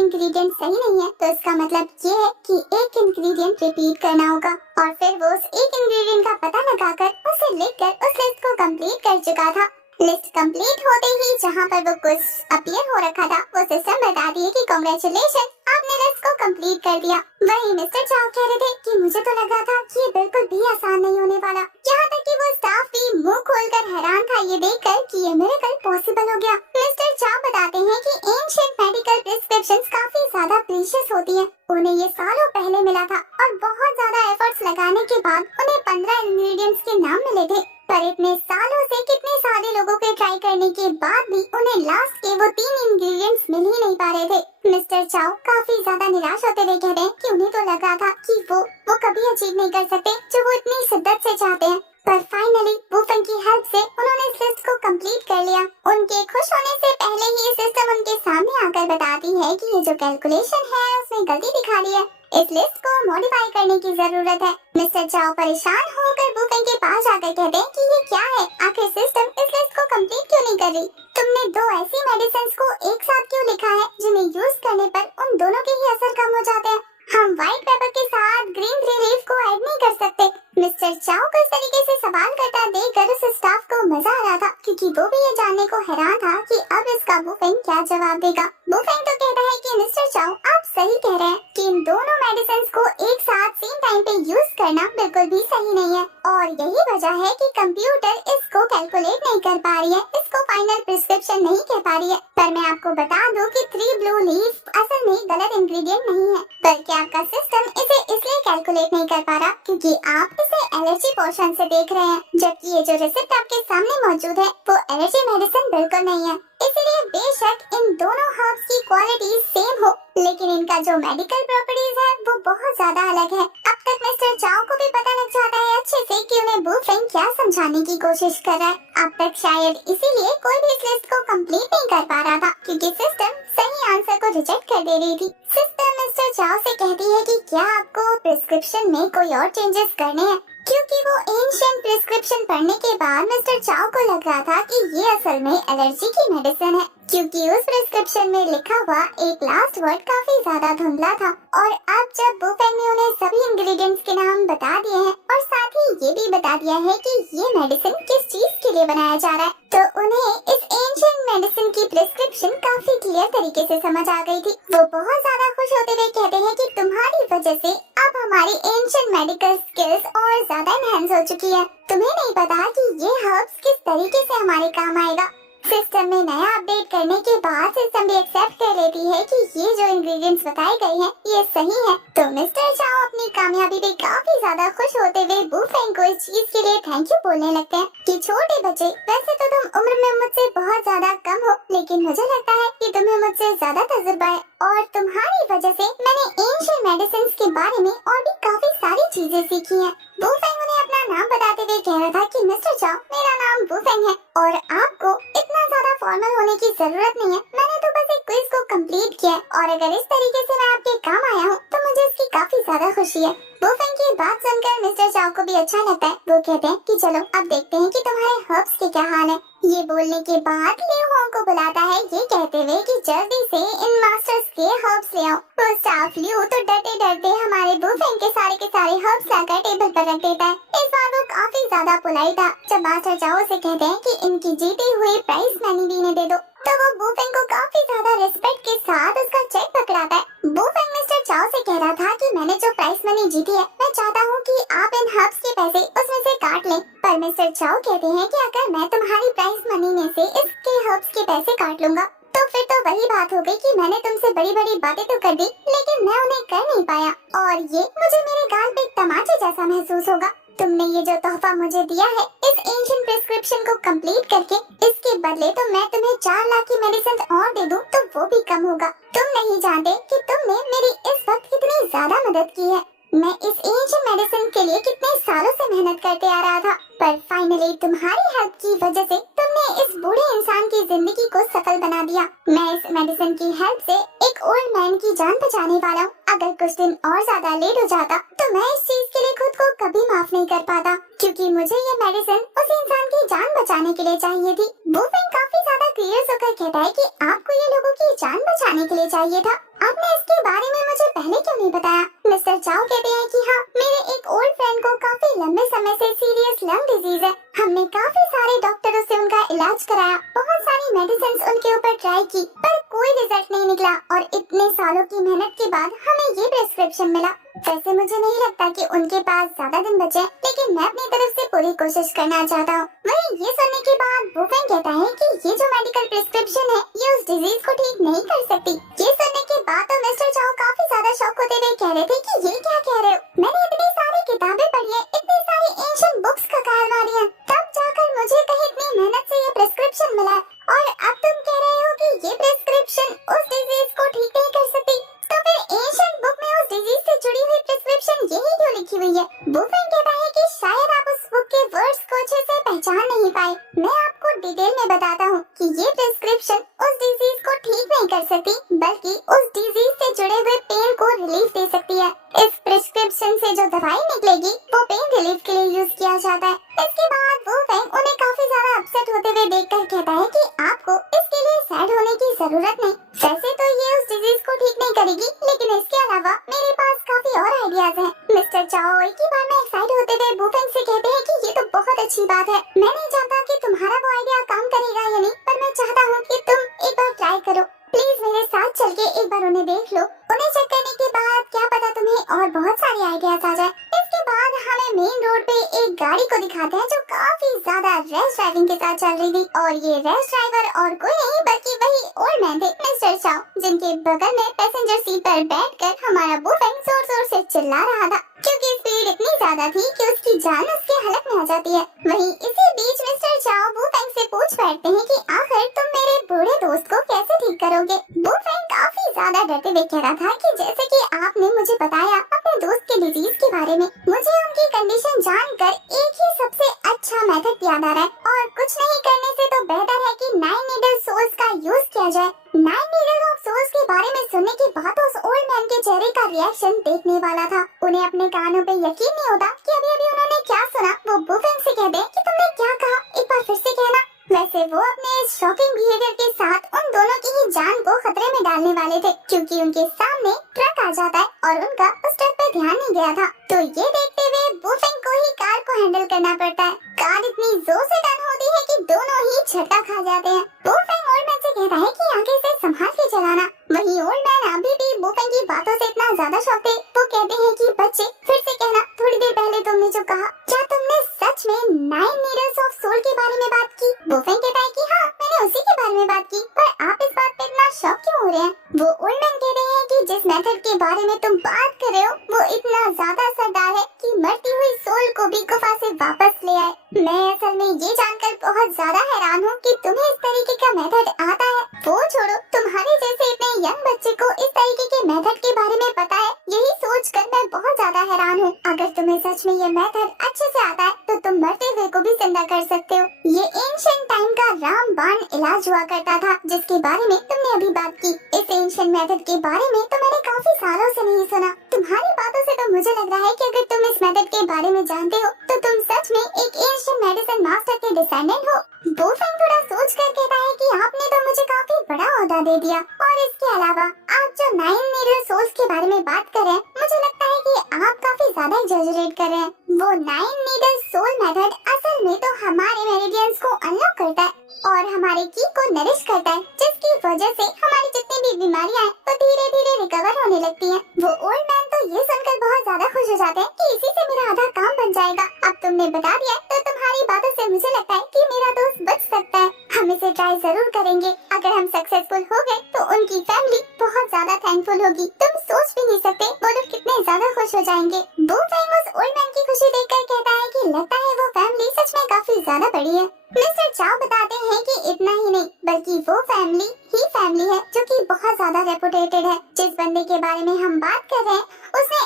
इंग्रेडिएंट सही नहीं है तो इसका मतलब ये है कि एक इंग्रेडिएंट रिपीट करना होगा, और फिर वो उस एक इंग्रेडिएंट का पता लगाकर उसे लिखकर उस लिस्ट को कंप्लीट कर चुका था। लिस्ट कंप्लीट होते ही जहाँ पर वो कुछ अपीयर हो रखा था, वो सिस्टम बता दिए कि कांग्रेचुलेशन, आपने लिस्ट को कंप्लीट कर दिया। वहीं मिस्टर चाओ कह रहे थे कि मुझे तो लगा था कि ये बिल्कुल भी आसान नहीं होने वाला, यहाँ तक कि वो स्टाफ भी मुंह खोलकर हैरान था ये देखकर कि ये मिरेकल पॉसिबल हो गया। मिस्टर चाओ बताते हैं कि एंशिएंट मेडिकल प्रिस्क्रिप्शंस काफी ज्यादा प्रीशियस होती हैं। उन्हें ये सालों पहले मिला था और बहुत ज्यादा एफर्ट्स लगाने के बाद उन्हें 15 इंग्रेडिएंट्स के नाम मिले थे, पर इतने सालों से कितने सारे लोगों के ट्राई करने के बाद भी उन्हें लास्ट के वो 3 इंग्रेडिएंट्स मिल ही नहीं पा रहे थे। मिस्टर चाओ काफी ज्यादा निराश होते हुए कहते हैं कि उन्हें तो लगा था कि वो कभी अचीव नहीं कर सकते जो वो इतनी शिद्दत से चाहते हैं, पर फाइनली वुफेंग की हेल्प से उन्होंने इस लिस्ट को कंप्लीट कर लिया। उनके खुश होने से पहले ही सिस्टम उनके सामने आकर बताती है कि ये जो कैलकुलेशन है उसमें गलती दिखा दी है, इस लिस्ट को मॉडिफाई करने की जरूरत है। मिस्टर चाओ परेशान होकर वुफेंग के पास जाकर कहते हैं कि ये क्या है, आखिर सिस्टम इस लिस्ट को कंप्लीट क्यों नहीं कर रही? तुमने 2 ऐसी मेडिसिन्स को एक साथ क्यों लिखा है जिन्हें यूज करने पर उन दोनों के ही असर कम हो जाते हैं? हम व्हाइट पेपर के साथ ग्रीन रिलीफ को ऐड नहीं कर सकते। मिस्टर चाओ को इस तरीके से सवाल करता देखकर उस स्टाफ को मजा आ रहा था क्योंकि वो भी ये जानने को हैरान था कि अब इसका वुफेंग क्या जवाब देगा। वुफेंग तो कहता है कि मिस्टर चाओ आप सही कह रहे हैं कि इन दोनों मेडिसिन्स को एक साथ सेम टाइम पे यूज करना बिल्कुल भी सही नहीं है, और यही वजह है कि कंप्यूटर इसको कैलकुलेट नहीं कर पा रही है, इसको फाइनल प्रिस्क्रिप्शन नहीं कह पा रही है। पर मैं आपको बता दूं कि 3 ब्लू लीफ असल में गलत इंग्रेडिएंट नहीं है, बल्कि आपका सिस्टम इसे इसलिए कैलकुलेट नहीं कर पा रहा क्योंकि आप इसे एलर्जी पोर्शन से देख रहे हैं, जबकि ये जो रिसिप्ट आपके सामने मौजूद है वो एलर्जी मेडिसिन बिल्कुल नहीं है। इसलिए बेशक इन दोनों हर्ब्स की क्वालिटी सेम हो, लेकिन इनका जो मेडिकल प्रॉपर्टीज है वो बहुत ज्यादा अलग है। अब तक मिस्टर चाओ को भी पता लग जाता है अच्छे से कि उन्हें वुफेंग क्या समझाने की कोशिश कर रहा है। अब तक शायद इसीलिए कोई भी इस लिस्ट को कंप्लीट नहीं कर पा रहा था क्योंकि सिस्टम सही आंसर को रिजेक्ट कर दे रही थी। सिस्टम मिस्टर चाओ से कहती है कि क्या आपको प्रिस्क्रिप्शन में कोई और चेंजेस करने हैं, क्योंकि वो एंशिएंट प्रिस्क्रिप्शन पढ़ने के बाद मिस्टर चाओ को लग रहा था कि ये असल में एलर्जी की मेडिसिन है, क्योंकि उस प्रिस्क्रिप्शन में लिखा हुआ एक लास्ट वर्ड काफी ज्यादा धुंधला था। और अब जब वुफेंग ने उन्हें सभी इंग्रेडिएंट्स के नाम बता दिए हैं और साथ ही ये भी बता दिया है कि ये मेडिसिन किस चीज के लिए बनाया जा रहा है, तो उन्हें इस एंशिएंट मेडिसिन की प्रिस्क्रिप्शन काफी क्लियर तरीके से समझ आ गई थी। वो बहुत ज्यादा खुश होते हुए कहते हैं कि तुम्हारी वजह से अब हमारी एंशिएंट मेडिकल स्किल्स और ज्यादा एनहांस हो चुकी है। तुम्हें नहीं पता कि ये हर्ब्स किस तरीके से हमारे काम आएगा। सिस्टम में नया अपडेट करने के बाद सिस्टम भी एक्सेप्ट कर लेती है कि ये जो इंग्रेडिएंट्स बताए गए हैं ये सही है। तो मिस्टर चाओ अपनी कामयाबी पे काफी ज्यादा खुश होते हुए वुफेंग को इस चीज के लिए थैंक यू बोलने लगते हैं कि छोटे बच्चे, वैसे तो तुम उम्र में मुझसे बहुत ज्यादा कम हो, लेकिन मुझे लगता है कि तुम्हें मुझसे ज्यादा तजुर्बा है और तुम्हारी वजह से मैंने एंशिएंट मेडिसिन्स के बारे में और भी काफी सारी चीजें सीखी हैं। वुफेंग उन्हें अपना नाम बताते हुए कह रहा था कि मिस्टर चाओ, मेरा नाम वुफेंग है और आपको इतना ज्यादा फॉर्मल होने की जरूरत नहीं है। मैंने तो बस एक क्विज को कंप्लीट किया और अगर इस तरीके से मैं आपके काम आया हूँ तो मुझे इसकी काफी ज्यादा खुशी है। वुफेंग की बात सुनकर मिस्टर चाओ को भी अच्छा लगता है। वो कहते हैं कि चलो अब देखते हैं कि तुम्हारे हर्ब्स के क्या हाल है। ये बोलने के बाद लियो होंग को बुलाता है ये कहते हुए कि जल्दी से इन मास्टर्स के हर्ब्स ले आओ। वो स्टाफ लियो तो डरते डरते हमारे वुफेंग के सारे हर्ब्स लाकर टेबल पर रख देता है। इस बार वो काफी ज्यादा पोलाइट था। जब मास्टर चाओ से कहते हैं कि इनकी जीती हुई प्राइस मनी भी इन्हें दे दो, तो वो वुफेंग को काफी ज्यादा रिस्पेक्ट के साथ उसका चेक पकड़ाता है। वुफेंग मिस्टर चाओ से कह रहा था कि मैंने जो प्राइस मनी जीती है, मैं चाहता हूँ कि आप इन हर्ब्स के पैसे उसमें से काट लें। पर मिस्टर चाओ कहते हैं कि अगर मैं तुम्हारी प्राइस मनी में से इसके हर्ब्स के पैसे काट लूंगा तो फिर तो वही बात हो गई कि मैंने तुमसे बड़ी बड़ी बातें तो कर दी लेकिन मैं उन्हें कर नहीं पाया, और ये मुझे मेरे गाल पे तमाचे जैसा महसूस होगा। तुमने ये जो तोहफा मुझे दिया है इस एंशिएंट प्रिस्क्रिप्शन को कंप्लीट करके, इसके बदले तो मैं तुम्हें 4 लाख की मेडिसिन और दे दूं तो वो भी कम होगा। तुम नहीं जानते कि तुमने मेरी इस वक्त कितनी ज्यादा मदद की है। मैं इस एंशिएंट मेडिसिन के लिए कितने सालों से मेहनत करते आ रहा था, पर फाइनली तुम्हारी हेल्प की वजह से तुमने इस बूढ़े इंसान की जिंदगी को सफल बना दिया। मैं इस मेडिसिन की हेल्प से एक ओल्ड मैन की जान बचाने वाला हूँ। अगर कुछ दिन और ज्यादा लेट हो जाता तो मैं इस चीज के लिए खुद को कभी माफ नहीं कर पाता, क्योंकि मुझे ये मेडिसिन उस इंसान की जान बचाने के लिए चाहिए थी। बुफेंग काफी ज्यादा क्लियर होकर कहता है कि आपको ये लोगों की जान बचाने के लिए चाहिए था, आपने इसके बारे में मुझे पहले क्यों नहीं बताया? मिस्टर चाओ कहते हैं कि हाँ, मेरे एक ओल्ड फ्रेंड को काफी लंबे समय से सीरियस लंग डिजीज है। हमने काफी सारे डॉक्टरों से उनका इलाज कराया, बहुत सारी मेडिसिन उनके ऊपर ट्राई की, पर कोई रिजल्ट नहीं निकला और इतने सालों की मेहनत के बाद हमें ये प्रिस्क्रिप्शन मिला। वैसे मुझे नहीं लगता कि उनके पास ज्यादा दिन बचे, लेकिन मैं अपनी तरफ से पूरी कोशिश करना चाहता हूँ। वही ये सुनने के बाद बुफेंग कहता है कि ये जो मेडिकल प्रिस्क्रिप्शन है ये उस डिजीज को ठीक नहीं कर सकती। ये सुनने के बाद तो मिस्टर चाओ काफी ज्यादा शॉक होते हुए कह रहे थे कि ये क्या कह रहे हो? मैंने इतनी सारी किताबें पढ़ी है, इतनी सारी एंशिएंट बुक्स का कारवारी है, तब जाकर मुझे कहीं इतनी मेहनत से ये प्रिस्क्रिप्शन मिला है, और अब तुम कह रहे हो कि ये प्रिस्क्रिप्शन उस डिजीज को ठीक नहीं कर सकती। तो फिर एंशिएंट बुक में उस डिजीज से जुड़ी हुई प्रिस्क्रिप्शन यही क्यों लिखी हुई है? बुफेंग कहता है कि शायद आप उस बुक के वर्ड्स को अच्छे से पहचान नहीं पाए। मैं आपको डिटेल में बताता हूँ कि ये प्रिस्क्रिप्शन उस डिजीज को ठीक नहीं कर सकती, बल्कि उस डिजीज से जुड़े हुए पेन को रिलीफ दे सकती है। इस प्रिस्क्रिप्शन से जो दवाई निकलेगी वो पेन रिलीफ के लिए यूज किया जाता है। इसके बाद बुफेंग उन्हें काफी ज्यादा अपसेट होते हुए देखकर कहता है कि आपको इसके लिए सैड होने की जरूरत नहीं। वैसे तो ये उस डिजीज को ठीक नहीं करेगी, लेकिन इसके अलावा मेरे पास काफी और आइडियाज हैं। मिस्टर चाओ एक ही बार में एक्साइट होते हुए बुफेंग से कहते हैं कि ये तो बहुत अच्छी बात है। मैं नहीं चाहता कि तुम्हारा वो आइडिया काम करेगा या नहीं, पर मैं चाहता हूँ कि तुम एक बार ट्राई करो। प्लीज मेरे साथ चल के एक बार उन्हें देख लो। उन्हें चेक करने के बाद क्या पता तुम्हें और बहुत सारे आइडियाज आ जाए। इसके बाद हमें मेन रोड पे एक गाड़ी को दिखाते हैं जो काफी ज्यादा रैश ड्राइविंग के साथ चल रही थी, और ये रैश ड्राइवर और कोई नहीं बल्कि वही ओल्ड मैन थे, मिस्टर चाओ, जिनके बगल में पैसेंजर सीट पर बैठकर हमारा बुफेंग जोर जोर से चिल्ला रहा था, क्योंकि स्पीड इतनी ज्यादा थी कि उसकी जान उसके हलक में आ जाती है। वहीं इसी बीच मिस्टर चाओ बुफेंग से पूछ बैठते हैं कि आखिर तुम मेरे बूढ़े दोस्त को कैसे ठीक करोगे? बुफेंग काफी ज्यादा डरते हुए कह रहा था कि जैसे कि आपने मुझे बताया अपने दोस्त के डिजीज के बारे में, मुझे उनकी कंडीशन जानकर एक ही सबसे अच्छा मेथड याद आ रहा है, और कुछ नहीं करने से तो बेहतर है कि 9 नीडल सोल्स का यूज किया जाए। 9 नीडल ऑफ सोल्स के बारे में सुनने के बाद उस ओल्ड मैन के चेहरे का रिएक्शन देखने वाला था। उन्हें अपने कानों पे यकीन नहीं होता कि अभी उन्होंने क्या सुना। वो बुफेंग से कहते हैं कि तुमने क्या कहा, एक बार फिर से कहना। वैसे वो अपने इस शॉकिंग बिहेवियर के साथ उन दोनों की ही जान को खतरे में डालने वाले थे, क्योंकि उनके सामने ट्रक आ जाता है और उनका उस ट्रक पर ध्यान नहीं गया था। तो ये देखते हुए बुफेंग को ही कार को हैंडल करना पड़ता है। कार इतनी जोर से टर्न होती है कि दोनों ही झटका खा जाते हैं। बुफेंग ओल्ड मैन से कहता है कि आगे से संभाल के चलाना। वही ओल्ड मैन अभी भी बुफेंग की बातों से इतना ज्यादा शॉक थे, वो कहते हैं कि बच्चे फिर से कहना, थोड़ी देर पहले तुमने जो कहा, क्या तुमने सच में 9 नीडल्स ऑफ सोल के बारे में बात की? बुफेंग कहता है कि हाँ, मैंने उसी के बारे में बात की, पर आप इस बात पे इतना शॉक क्यों हो रहे हैं? वो ओल्ड मैन कहते हैं कि जिस मेथड के बारे में तुम बात कर रहे हो वो इतना ज्यादा असरदार है कि मरती हुई सोल को भी गुफा से वापस ले आए। मैं असल में ये जानकर बहुत ज्यादा हैरान हूँ कि तुम्हें इस तरीके का मेथड आता है। वो छोड़ो, तुम्हारे जैसे इतने यंग बच्चे को इस तरीके के मेथड के बारे में पता है, यही सोचकर मैं बहुत ज्यादा हैरान हूँ। अगर तुम्हें सच में ये मेथड अच्छे से आता है तो तुम मरते हुए को भी जिंदा कर सकते हो। ये एंशिएंट टाइम का रामबाण इलाज हुआ करता था जिसके बारे में तुमने अभी बात की। इस एंशिएंट मेथड के बारे में तो मैंने काफी सालों से नहीं सुना। तुम्हारी बातों से तो मुझे लग रहा है कि अगर तुम इस मेथड के बारे में जानते हो तो तुम सच में एक एंशिएंट मेडिसिन मास्टर के डिसेंडेंट हो। बुफेंग थोड़ा सोच कर कहता है कि आपने तो मुझे काफी बड़ा ओहदा दे दिया, और इसके अलावा आप जो 9 नीडल सोल्स के बारे में बात कर रहे हैं, मुझे लगता है कि आप काफी ज्यादा एग्जैजरेट कर रहे हैं। वो 9 नीडल सोल मेथड असल में तो हमारे मेरिडियंस को अनलॉक करता है और हमारे की को नरिश करता है, जिसकी वजह से हमारी जितनी भी बीमारियां हैं वो धीरे धीरे रिकवर होने लगती हैं। वो ओल्ड मैन तो ये सुनकर बहुत ज्यादा खुश हो जाते हैं कि इसी से मेरा आधा काम बन जाएगा। अब तुमने बता दिया तो तुम्हारी बातों से मुझे लगता है कि मेरा दोस्त बच सकता है। हम इसे ट्राई जरूर करेंगे। अगर हम सक्सेसफुल हो गए तो उनकी फैमिली बहुत ज्यादा थैंकफुल होगी। तुम सोच भी नहीं सकते वो लोग कितने ज्यादा खुश हो जाएंगे। बुफेंग उस ओल्ड मैन की खुशी देखकर कहता है कि लगता है वो फैमिली सच में काफी ज्यादा बड़ी है। मिस्टर चाओ बताते हैं कि इतना ही नहीं बल्कि वो फैमिली है जो कि बहुत ज्यादा रेपुटेटेड है। जिस बंदे के बारे में हम बात कर रहे हैं उसने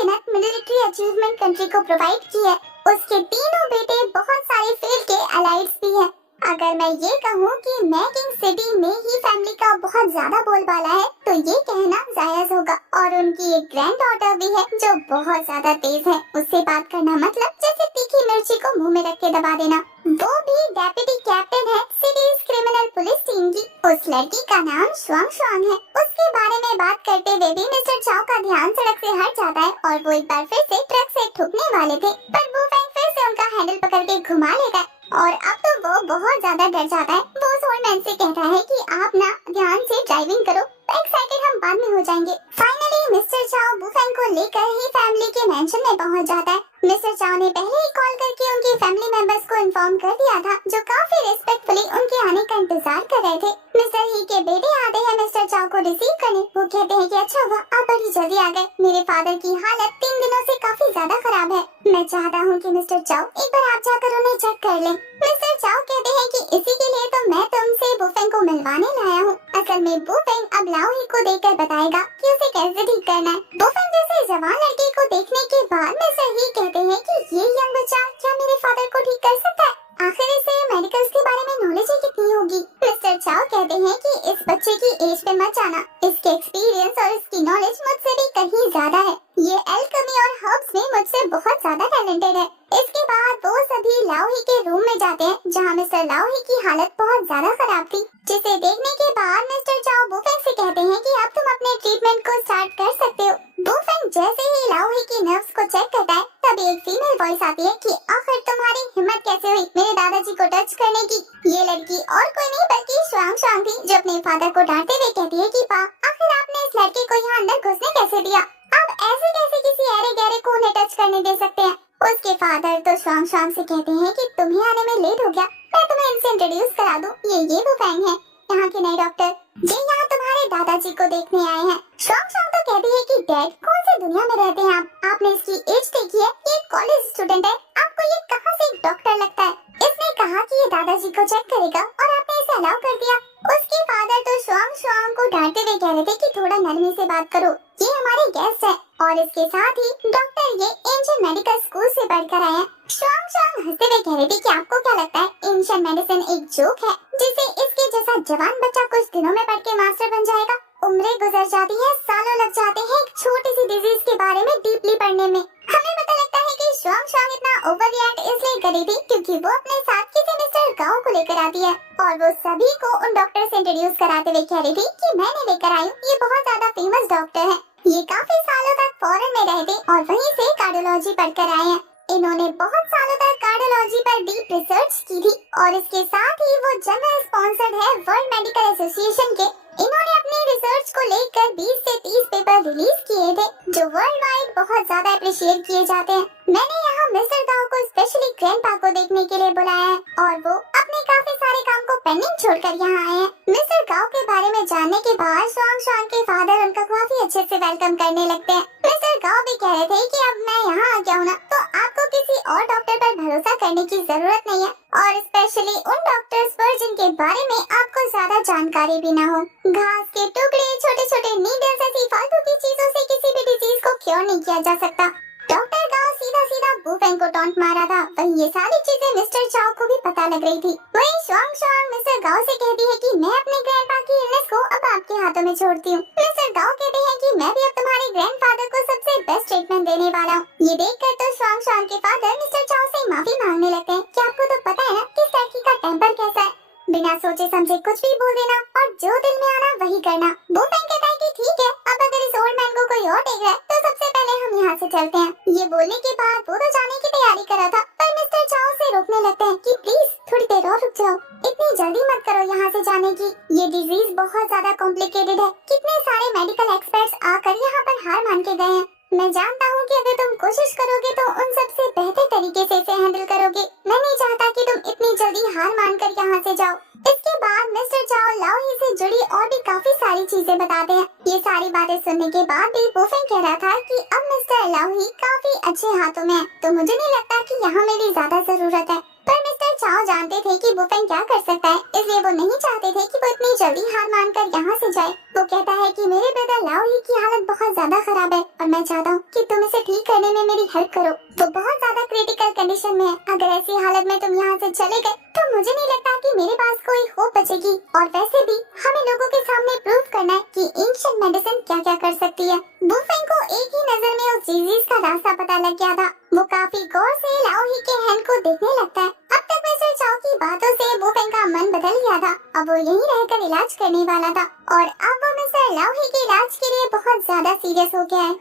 अनगिनत मिलिट्री अचीवमेंट कंट्री को प्रोवाइड की है। उसके तीनों बेटे बहुत सारे फील्ड के अलाइड्स भी हैं। अगर मैं ये कहूँ कि मैकिंग सिटी में ही फैमिली का बहुत ज्यादा बोलबाला है तो ये कहना जायज होगा। और उनकी एक ग्रैंड डॉटर भी है जो बहुत ज्यादा तेज है। उससे बात करना मतलब जैसे तीखी मिर्ची को मुंह में रख के दबा देना। वो भी डेप्यूटी कैप्टन है सिटीज क्रिमिनल पुलिस टीम की। उस लड़की का नाम शुआंग शुआंग है। उसके बारे में बात करते हुए भी मिस्टर चाओ का ध्यान सड़क से हट जाता है और वो एक बार फिर से ट्रक से ठुकने वाले थे, पर वो फिर से उनका हैंडल पकड़ के घुमा लेता है और अब तो वो बहुत ज्यादा डर जाता है। वो सोलमैन से कहता है कि आप ना ध्यान से ड्राइविंग करो, एक्साइटेड हम बाद में हो जाएंगे। फाइनली मिस्टर चाओ बुफेंग को लेकर ही फैमिली के मैंशन में पहुंच जाता है। मिस्टर चाओ ने पहले ही कॉल करके उनके फैमिली मेंबर्स को इन्फॉर्म कर दिया था, जो काफी रिस्पेक्टफुली उनके आने का इंतजार कर रहे थे। मिस्टर ही के बेटे आते हैं मिस्टर चाओ को रिसीव करने। वो कहते हैं कि अच्छा हुआ आप बड़ी जल्दी आ गए, मेरे फादर की हालत 3 दिनों से काफी ज्यादा खराब है। मैं चाहता हूँ कि मिस्टर चाओ एक बार आप जाकर उन्हें चेक कर लें। मिस्टर चाओ कहते हैं कि इसी के लिए तो मैं तुमसे बुफेंग को मिलवाने लाया हूँ। असल में बुफेंग अब लाओ ही को देखकर बताएगा कि उसे कैसे ठीक करना है। बुफेंग जैसे जवान लड़के को देखने के बाद मिस्टर ही कहते हैं कि ये यंग बच्चा क्या मेरे फादर को ठीक कर सकता है? आखिर इसे मेडिकल्स के बारे में नॉलेज ही कितनी होगी? मिस्टर चाओ कहते हैं कि इस बच्चे की एज पे मत जाना, इसके एक्सपीरियंस और इसकी नॉलेज मुझसे भी कहीं ज्यादा है। ये एल्केमी और हर्ब्स में मुझसे बहुत ज्यादा टैलेंटेड है। इसके बाद वो सभी लाओही के रूम में जाते हैं, जहाँ मिस्टर लाओही की हालत बहुत ज्यादा खराब थी, जिसे देखने के बाद मिस्टर चाओ बुफेंग से कहते हैं कि अब तुम अपने ट्रीटमेंट को स्टार्ट कर सकते हो। बुफेंग जैसे ही लाओही की नर्व्स को चेक करता है, तभी एक फीमेल वॉइस आती है कि आखिर तुम्हारी हिम्मत कैसे हुई मेरे दादाजी को टच करने की? ये लड़की और कोई नहीं बल्कि शुआंग शुआंग थी, जो अपने फादर को डांटते हुए कहती है कि पा आखिर आपने इस लड़के को यहाँ अंदर घुसने कैसे दिया? आप ऐसे कैसे किसी ऐरे गहरे को उन्हें टच करने दे सकते हैं? उसके फादर तो शुआंग शुआंग से कहते हैं कि तुम्हें आने में लेट हो गया, मैं तुम्हें इनसे इंट्रोड्यूस करा दूं। ये बुफेंग है, यहाँ के नए डॉक्टर, ये यहाँ तुम्हारे दादाजी को देखने आए हैं। शुआंग शुआंग तो कहती है कि डैड कौन सी दुनिया में रहते हैं आप? आपने इसकी एज देखी है? ये कॉलेज स्टूडेंट है, आपको ये कहाँ से एक डॉक्टर लगता है? इसने कहा कि ये दादाजी को चेक करेगा और आपने इसे अलाउ कर दिया। उसके फादर तो शुआंग शुआंग को डांटते हुए कह रहे थे कि थोड़ा नरमी से बात करो, ये हमारे गेस्ट है और इसके साथ ही डॉक्टर ये एंशिएंट मेडिकल स्कूल से पढ़कर आए हैं। शुआंग शुआंग हंसते हुए कह रहे थे कि आपको क्या लगता है एंशिएंट मेडिसिन एक जोक है, जिसे इसके जैसा जवान बच्चा कुछ दिनों में पढ़ के मास्टर बन जाएगा? उम्रें गुजर जाती है, सालों लग जाते हैं एक छोटी सी डिजीज के बारे में डीपली पढ़ने में। हमें पता लगता है कि शुआंग शुआंग इतना ओवर रिएक्ट इसलिए करी थी क्योंकि वो अपने साथ किसी मिस्टर गाओ को लेकर आती है और वो सभी को उन डॉक्टर से इंट्रोड्यूस कराते हुए कह रही थी कि मैंने लेकर आई हूँ, ये बहुत ज्यादा फेमस डॉक्टर है। ये काफी सालों तक फॉरेन में रहे थे और वहीं से कार्डियोलॉजी पढ़कर आए हैं। इन्होंने बहुत सालों तक कार्डियोलॉजी पर डीप रिसर्च की थी और इसके साथ ही वो जनरल स्पॉन्सर्ड है वर्ल्ड मेडिकल एसोसिएशन के। इन्होंने अपनी रिसर्च को लेकर 20 से 30 पेपर रिलीज किए थे, जो वर्ल्ड वाइड बहुत ज्यादा अप्रिशिएट किए जाते हैं। मैंने यहाँ मिस्टर गाओ को स्पेशली ग्रैंडपा को देखने के लिए बुलाया है और वो अपने काफी सारे काम को पेंडिंग छोड़कर यहाँ आए हैं। मिस्टर गाओ के बारे में जानने के बाद शुआंग शुआंग के फादर उनका काफी अच्छे से वेलकम करने लगते हैं। मिस्टर गाओ भी कह रहे थे कि अब मैं यहाँ आ गया हूँ ना, तो आपको किसी और डॉक्टर पर भरोसा करने की जरूरत नहीं है, और स्पेशली उन डॉक्टर्स पर जिनके बारे में आपको ज्यादा जानकारी भी ना हो। घास के टुकड़े, छोटे छोटे नीडल्स ऐसी फालतू की चीजों से किसी भी डिजीज को क्योर नहीं किया जा सकता। डॉक्टर गाओ सीधा सीधा बुफेंग को टॉन्ट मारा था, वहीं ये सारी चीजें मिस्टर चाओ को भी पता लग रही थी। वहीं शुआंग शुआंग मिस्टर गाओ से कहती है कि मैं अपने ग्रैंडपा की इलनेस को अब आपके हाथों में छोड़ती हूँ। मिस्टर गाओ कहते हैं कि मैं भी अब तुम्हारे ग्रैंडफादर को सबसे बेस्ट ट्रीटमेंट देने वाला हूँ। ये देखकर तो शुआंग शुआंग के फादर मिस्टर चाओ से माफी मांगने लगते हैं कि आपको तो पता है ना कि इस लड़की का टेम्पर कैसा है, बिना सोचे समझे कुछ भी बोल देना और जो दिल में आना वही करना। बुफेंग कहता है कि ठीक है, अब अगर इस ओल्ड मैन को कोई और देख रहा है तो सबसे पहले हम यहाँ से चलते हैं। ये बोलने के बाद वो तो जाने की तैयारी कर रहा था, पर मिस्टर चाओ से रोकने लगते हैं कि प्लीज थोड़ी देर और रुक जाओ, इतनी जल्दी मत करो यहाँ से जाने की। ये डिजीज बहुत ज्यादा कॉम्प्लिकेटेड है, कितने सारे मेडिकल एक्सपर्ट्स आकर यहाँ पर हार मान के गए हैं। मैं जानता हूँ कि अगर तुम कोशिश करोगे तो उन सबसे बेहतर तरीके से इसे हैंडल करोगे। मैं नहीं चाहता कि तुम इतनी जल्दी हार मानकर यहाँ से जाओ। इसके बाद मिस्टर चाओ लाओही से जुड़ी और भी काफी सारी चीजें बताते हैं। ये सारी बातें सुनने के बाद भी बुफेंग कह रहा था कि अब मिस्टर लाओही काफी अच्छे हाथों में है, तो मुझे नहीं लगता कि यहाँ मेरी ज्यादा जरूरत है। पर मिस्टर चाओ जानते थे कि बुफेंग क्या कर सकता है, इसलिए वो नहीं चाहते थे कि वो इतनी जल्दी हार मानकर यहाँ से जाए। वो कहता है कि मेरे ब्रदर लाओही की हालत बहुत ज्यादा खराब है और मैं चाहता हूँ कि तुम इसे ठीक करने में मेरी हेल्प करो। वो बहुत ज्यादा क्रिटिकल कंडीशन में है। अगर ऐसी हालत में तुम यहाँ से चले गए तो मुझे नहीं लगता कि मेरे पास कोई होप बचेगी। और वैसे भी हमें लोगों के सामने प्रूव करना है कि एंशिएंट मेडिसिन क्या क्या कर सकती है। वुफेंग को एक ही नजर में उस डिजीज का रास्ता पता लग गया था। वो काफी गौर से लाओही के हैंड को देखने लगता है। अब तक मिस्टर चाओ की बातों से वुफेंग का मन बदल गया था। अब वो यहीं रहकर इलाज करने वाला था और अब वो मिस्टर लाओही के इलाज के लिए बहुत ज्यादा सीरियस हो गया है।